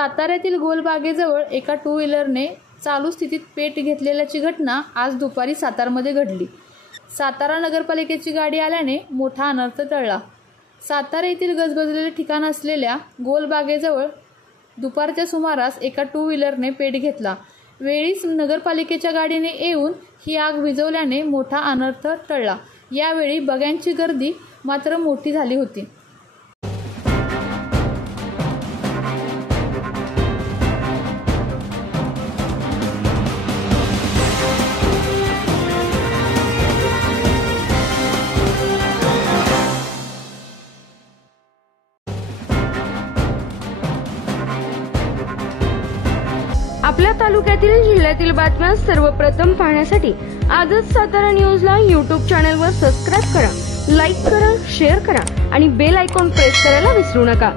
साताऱ्यातील गोलबागेजवळ एका टू व्हीलरने चालू स्थितीत पेट घेतलेल्याची घटना आज दुपारी सातारमध्ये घडली। सातारा नगरपालिकेची गाडी आल्याने मोठा अनर्थ टळला। सातारा येथील गजबजलेले ठिकाण असलेल्या गोलबागेजवळ दुपारच्या सुमारास एका टू व्हीलरने पेट घेतला। वेळीच नगरपालिकेच्या गाडीने येऊन ही आग विझवल्याने मोठा अनर्थ टळला। यावेळी बघ्यांची गर्दी मात्र मोठी झाली होती। आपल्या तालुक्यातील जिल्ह्यातील बातम्या सर्वप्रथम पाहण्यासाठी आजच सातारा न्यूजला YouTube चॅनलवर सबस्क्राइब करा, लाईक करा, शेअर करा आणि बेल आयकॉन प्रेस करायला विसरू नका।